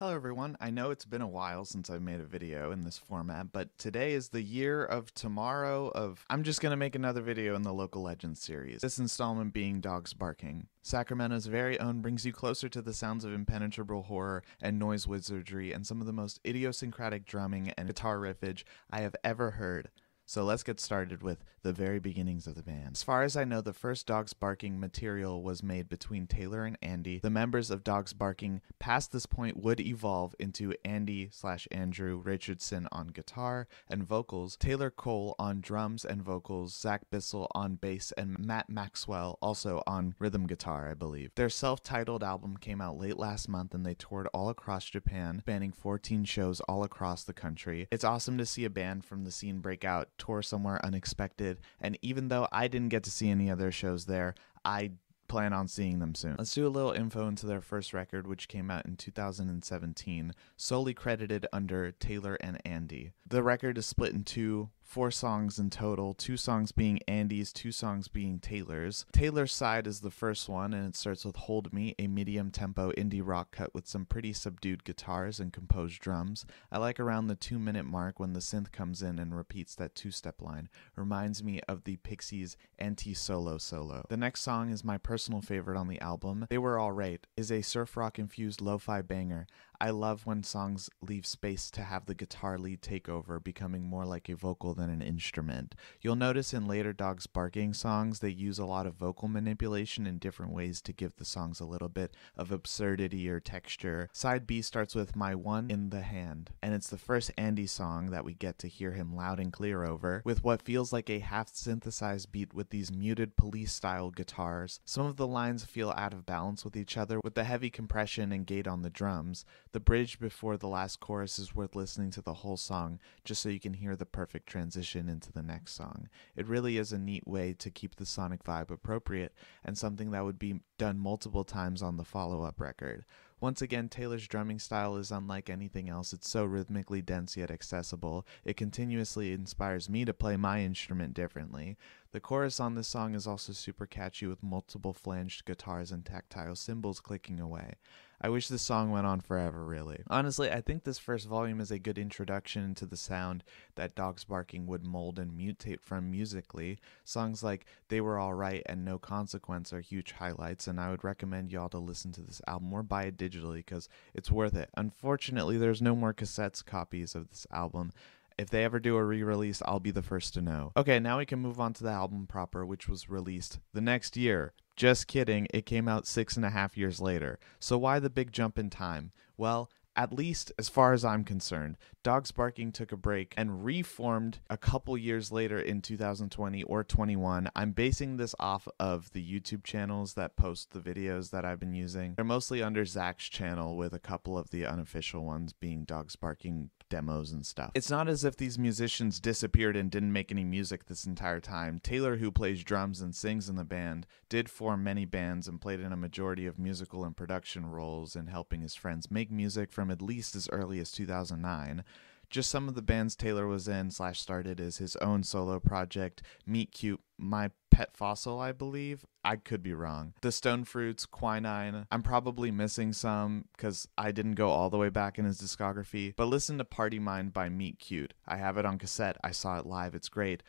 Hello everyone, I know it's been a while since I've made a video in this format, but today is the year of tomorrow of I'm just gonna make another video in the Local Legends series. This installment being Dogs Barking. Sacramento's very own brings you closer to the sounds of impenetrable horror and noise wizardry and some of the most idiosyncratic drumming and guitar riffage I have ever heard. So let's get started with the very beginnings of the band. As far as I know, the first Dogs Barking material was made between Taylor and Andy. The members of Dogs Barking past this point would evolve into Andy/Andrew Richardson on guitar and vocals, Taylor Cole on drums and vocals, Zach Bissell on bass, and Matt Maxwell also on rhythm guitar, I believe. Their self-titled album came out late last month and they toured all across Japan, spanning 14 shows all across the country. It's awesome to see a band from the scene break out, tour somewhere unexpected, and even though I didn't get to see any of their shows there, I plan on seeing them soon. Let's do a little info into their first record, which came out in 2017, solely credited under Taylor and Andy. The record is split into 4 songs in total, 2 songs being Andy's, 2 songs being Taylor's. Taylor's side is the first one, and it starts with Hold Me, a medium-tempo indie rock cut with some pretty subdued guitars and composed drums. I like around the 2-minute mark when the synth comes in and repeats that 2-step line. Reminds me of the Pixies' anti-solo solo. The next song is my personal favorite on the album. They Were Alright is a surf rock infused lo-fi banger. I love when songs leave space to have the guitar lead take over, becoming more like a vocal than an instrument. You'll notice in later Dogs Barking songs they use a lot of vocal manipulation in different ways to give the songs a little bit of absurdity or texture. Side B starts with My One in the Hand, and it's the first Andy song that we get to hear him loud and clear over, with what feels like a half-synthesized beat with these muted police-style guitars. Some of the lines feel out of balance with each other, with the heavy compression and gate on the drums. The bridge before the last chorus is worth listening to the whole song, just so you can hear the perfect transition into the next song. It really is a neat way to keep the sonic vibe appropriate, and something that would be done multiple times on the follow-up record. Once again, Taylor's drumming style is unlike anything else. It's so rhythmically dense yet accessible. It continuously inspires me to play my instrument differently. The chorus on this song is also super catchy with multiple flanged guitars and tactile cymbals clicking away. I wish this song went on forever, really. Honestly, I think this first volume is a good introduction into the sound that Dogs Barking would mold and mutate from musically. Songs like They Were Alright and No Consequence are huge highlights, and I would recommend y'all to listen to this album or buy it digitally because it's worth it. Unfortunately, there's no more cassettes copies of this album. If they ever do a re-release, I'll be the first to know. Okay, now we can move on to the album proper, which was released the next year. Just kidding, it came out 6.5 years later. So why the big jump in time? Well, at least as far as I'm concerned, Dogs Barking took a break and reformed a couple years later in 2020 or 21. I'm basing this off of the YouTube channels that post the videos that I've been using. They're mostly under Zach's channel, with a couple of the unofficial ones being Dogs Barking demos and stuff. It's not as if these musicians disappeared and didn't make any music this entire time. Taylor, who plays drums and sings in the band, did form many bands and played in a majority of musical and production roles in helping his friends make music from at least as early as 2009. Just some of the bands Taylor was in / started is his own solo project, Meet Cute, My Pet Fossil, I believe. I could be wrong. The Stone Fruits, Quinine. I'm probably missing some because I didn't go all the way back in his discography. But listen to Party Mind by Meet Cute. I have it on cassette. I saw it live. It's great.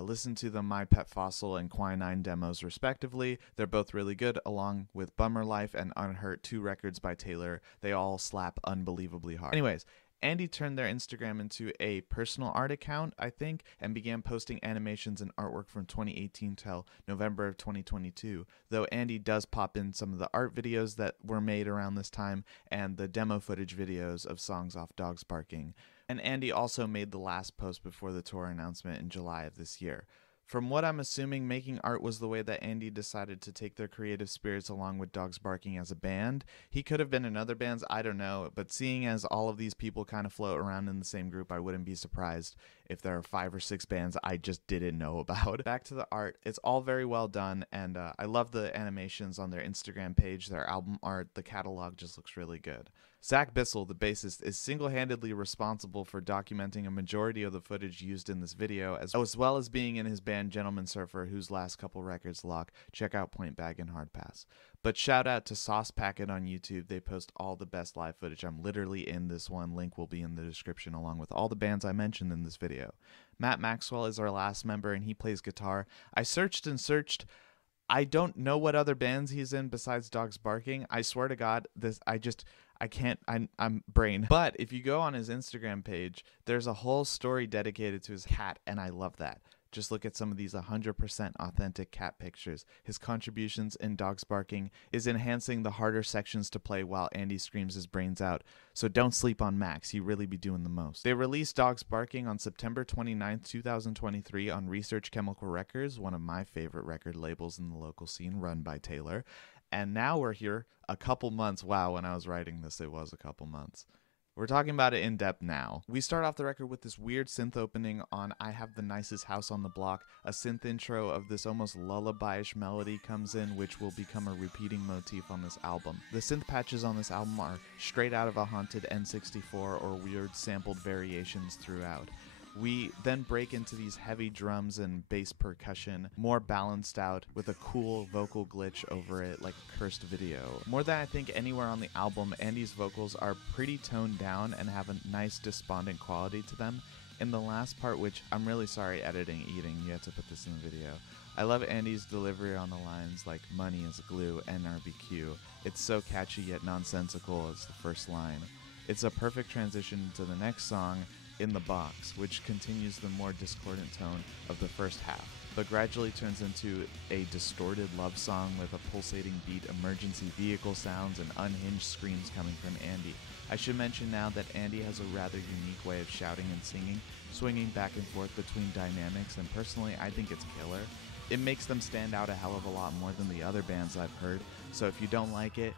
Listen to the My Pet Fossil and Quinine demos respectively. They're both really good, along with Bummer Life and Unhurt, 2 records by Taylor. They all slap unbelievably hard. Anyways, Andy turned their Instagram into a personal art account, I think, and began posting animations and artwork from 2018 till November of 2022, though Andy does pop in some of the art videos that were made around this time and the demo footage videos of songs off Dogs Barking. And Andy also made the last post before the tour announcement in July of this year. From what I'm assuming, making art was the way that Andy decided to take their creative spirits along with Dogs Barking as a band. He could have been in other bands, I don't know, but seeing as all of these people kind of float around in the same group, I wouldn't be surprised if there are 5 or 6 bands I just didn't know about. Back to the art, it's all very well done, and I love the animations on their Instagram page, their album art, the catalog just looks really good. Zach Bissell, the bassist, is single-handedly responsible for documenting a majority of the footage used in this video, as well as being in his band Gentleman Surfer, whose last couple records lock. Check out Point Bag and Hard Pass. But shout out to Sauce Packet on YouTube. They post all the best live footage. I'm literally in this one. Link will be in the description along with all the bands I mentioned in this video. Matt Maxwell is our last member, and he plays guitar. I searched and searched. I don't know what other bands he's in besides Dogs Barking. I swear to God, I'm brain. But if you go on his Instagram page, there's a whole story dedicated to his cat, and I love that. Just look at some of these 100% authentic cat pictures. His contributions in Dogs Barking is enhancing the harder sections to play while Andy screams his brains out. So don't sleep on Max, he really be doing the most. They released Dogs Barking on September 29, 2023 on Research Chemical Records, one of my favorite record labels in the local scene, run by Taylor. And now we're here a couple months. Wow, when I was writing this, it was a couple months. We're talking about it in depth now. We start off the record with this weird synth opening on I Have the Nicest House on the Block. A synth intro of this almost lullaby-ish melody comes in, which will become a repeating motif on this album. The synth patches on this album are straight out of a haunted N64 or weird sampled variations throughout. We then break into these heavy drums and bass percussion, more balanced out with a cool vocal glitch over it like a cursed video. More than I think anywhere on the album, Andy's vocals are pretty toned down and have a nice despondent quality to them. In the last part, which I'm really sorry editing, you have to put this in the video. I love Andy's delivery on the lines like money is glue, NRBQ. It's so catchy yet nonsensical as the first line. It's a perfect transition to the next song, In the Box, which continues the more discordant tone of the first half, but gradually turns into a distorted love song with a pulsating beat, emergency vehicle sounds, and unhinged screams coming from Andy. I should mention now that Andy has a rather unique way of shouting and singing, swinging back and forth between dynamics, and personally I think it's killer. It makes them stand out a hell of a lot more than the other bands I've heard, so if you don't like it,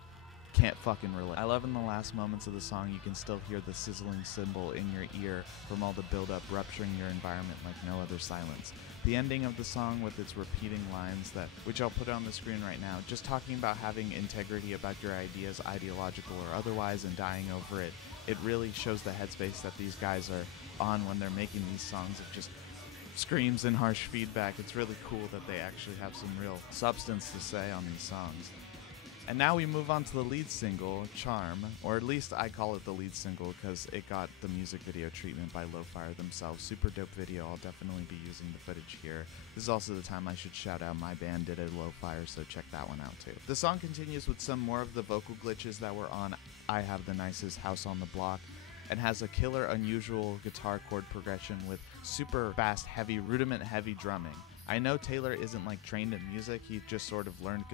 can't fucking relate. I love in the last moments of the song you can still hear the sizzling cymbal in your ear from all the build-up rupturing your environment like no other silence. The ending of the song with its repeating lines which I'll put on the screen right now, just talking about having integrity about your ideas, ideological or otherwise, and dying over it. It really shows the headspace that these guys are on when they're making these songs of just screams and harsh feedback. It's really cool that they actually have some real substance to say on these songs. And now we move on to the lead single, Charm, or at least I call it the lead single because it got the music video treatment by Lowfire themselves. Super dope video. I'll definitely be using the footage here. This is also the time I should shout out my band did a Lowfire, so check that one out too. The song continues with some more of the vocal glitches that were on I Have the Nicest House on the Block, and has a killer unusual guitar chord progression with super fast, heavy, rudiment heavy drumming. I know Taylor isn't like trained in music, he just sort of learned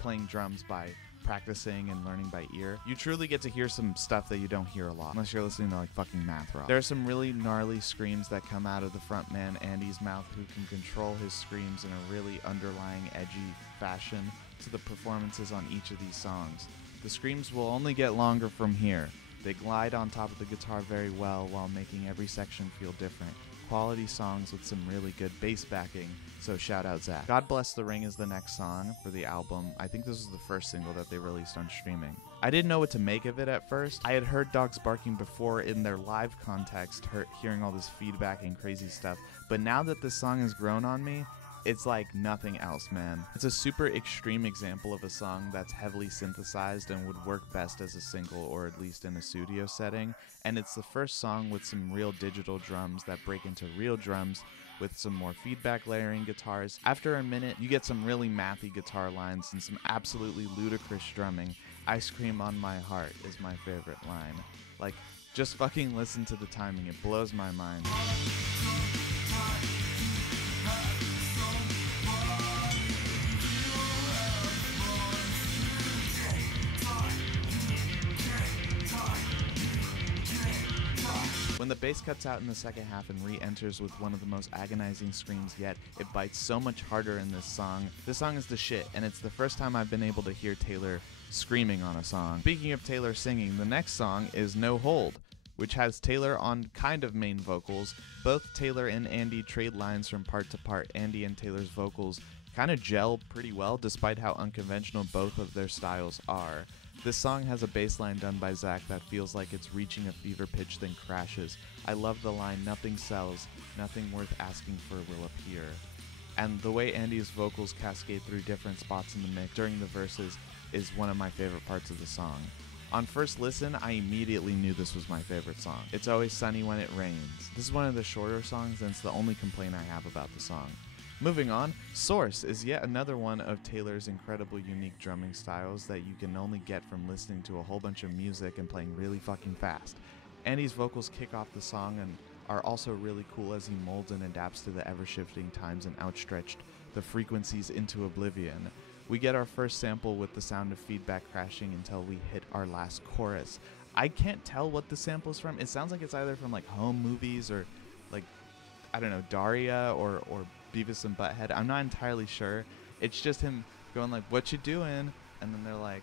playing drums by practicing and learning by ear. You truly get to hear some stuff that you don't hear a lot unless you're listening to like fucking math rock. There are some really gnarly screams that come out of the frontman Andy's mouth, who can control his screams in a really underlying edgy fashion to the performances on each of these songs. The screams will only get longer from here. They glide on top of the guitar very well while making every section feel different. Quality songs with some really good bass backing, so shout out Zach. God Bless the Ring is the next song for the album. I think this was the first single that they released on streaming. I didn't know what to make of it at first. I had heard Dogs Barking before in their live context, hearing all this feedback and crazy stuff, but now that this song has grown on me, it's like nothing else, man. It's a super extreme example of a song that's heavily synthesized and would work best as a single or at least in a studio setting. And it's the first song with some real digital drums that break into real drums with some more feedback layering guitars. After a minute, you get some really mathy guitar lines and some absolutely ludicrous drumming. Ice Cream on My Heart is my favorite line. Like, just fucking listen to the timing. It blows my mind. When the bass cuts out in the second half and re-enters with one of the most agonizing screams yet, it bites so much harder in this song. This song is the shit, and it's the first time I've been able to hear Taylor screaming on a song. Speaking of Taylor singing, the next song is No Hold, which has Taylor on kind of main vocals. Both Taylor and Andy trade lines from part to part. Andy and Taylor's vocals kind of gel pretty well despite how unconventional both of their styles are. This song has a bass line done by Zach that feels like it's reaching a fever pitch then crashes. I love the line, "Nothing sells, nothing worth asking for will appear." And the way Andy's vocals cascade through different spots in the mix during the verses is one of my favorite parts of the song. On first listen, I immediately knew this was my favorite song. It's always sunny when it rains. This is one of the shorter songs, and it's the only complaint I have about the song. Moving on, Source is yet another one of Taylor's incredible unique drumming styles that you can only get from listening to a whole bunch of music and playing really fucking fast. Andy's vocals kick off the song and are also really cool as he molds and adapts to the ever-shifting times and outstretched the frequencies into oblivion. We get our first sample with the sound of feedback crashing until we hit our last chorus. I can't tell what the sample's from. It sounds like it's either from like home movies or like, I don't know, Daria or Beavis and Butthead. I'm not entirely sure. It's just him going like, "What you doing?" And then they're like,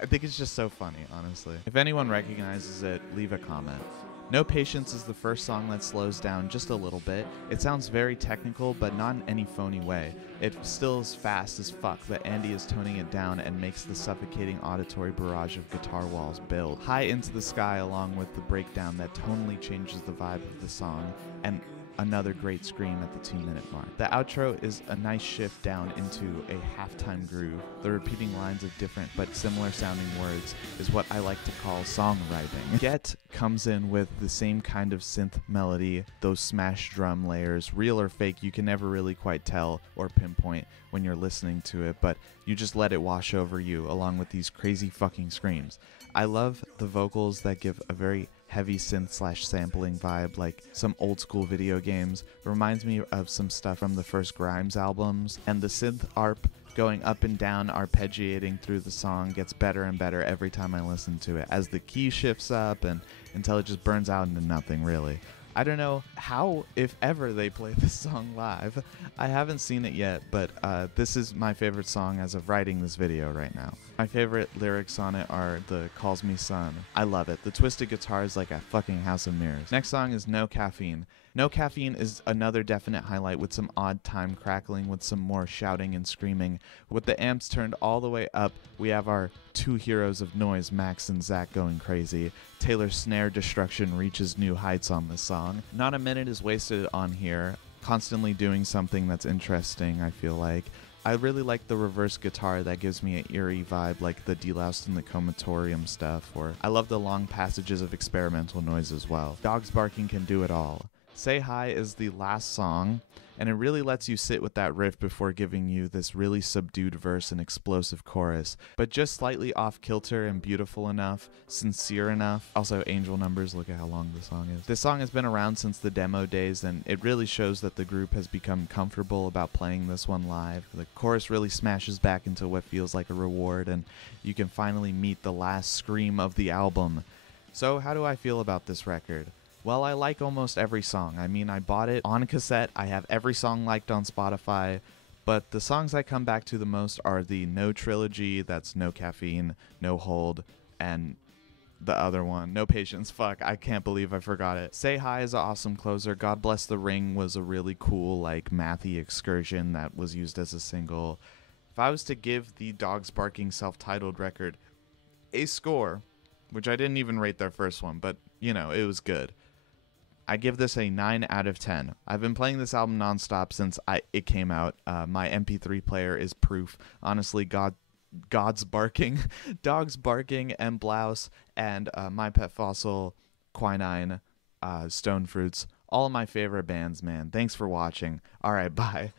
I think it's just so funny, honestly. If anyone recognizes it, leave a comment. No Patience is the first song that slows down just a little bit. It sounds very technical, but not in any phony way. It still is fast as fuck, but Andy is toning it down and makes the suffocating auditory barrage of guitar walls build high into the sky, along with the breakdown that tonally changes the vibe of the song, and another great scream at the 2-minute mark. The outro is a nice shift down into a halftime groove. The repeating lines of different but similar sounding words is what I like to call songwriting. Get comes in with the same kind of synth melody, those smash drum layers, real or fake, you can never really quite tell or pinpoint when you're listening to it, but you just let it wash over you along with these crazy fucking screams. I love the vocals that give a very heavy synth/sampling vibe, like some old school video games. Reminds me of some stuff from the first Grimes albums, and the synth arp going up and down, arpeggiating through the song gets better and better every time I listen to it, as the key shifts up and until it just burns out into nothing, really. I don't know how, if ever, they play this song live. I haven't seen it yet, but this is my favorite song as of writing this video right now. My favorite lyrics on it are the "calls me son." I love it. The twisted guitar is like a fucking house of mirrors. Next song is No Caffeine. No Caffeine is another definite highlight with some odd time crackling with some more shouting and screaming. With the amps turned all the way up, we have our two heroes of noise, Max and Zach, going crazy. Taylor's snare destruction reaches new heights on this song. Not a minute is wasted on here, constantly doing something that's interesting, I feel like. I really like the reverse guitar that gives me an eerie vibe like the Deloused in the Comatorium stuff, or I love the long passages of experimental noise as well. Dogs Barking can do it all. Say Hi is the last song, and it really lets you sit with that riff before giving you this really subdued verse and explosive chorus, but just slightly off kilter and beautiful enough, sincere enough. Also, angel numbers, look at how long the song is. This song has been around since the demo days, and it really shows that the group has become comfortable about playing this one live. The chorus really smashes back into what feels like a reward, and you can finally meet the last scream of the album. So how do I feel about this record? Well, I like almost every song. I mean, I bought it on cassette. I have every song liked on Spotify. But the songs I come back to the most are the No trilogy, that's No Caffeine, No Hold, and the other one, No Patience. Fuck, I can't believe I forgot it. Say Hi is an awesome closer. God Bless the Ring was a really cool, like, mathy excursion that was used as a single. If I was to give the Dogs Barking self-titled record a score, which I didn't even rate their first one, but, you know, it was good, I give this a 9 out of 10. I've been playing this album nonstop since it came out. My MP3 player is proof. Honestly, God's Barking, Dogs Barking, and Blouse, and My Pet Fossil, Quinine, Stone Fruits, all of my favorite bands, man. Thanks for watching. All right, bye.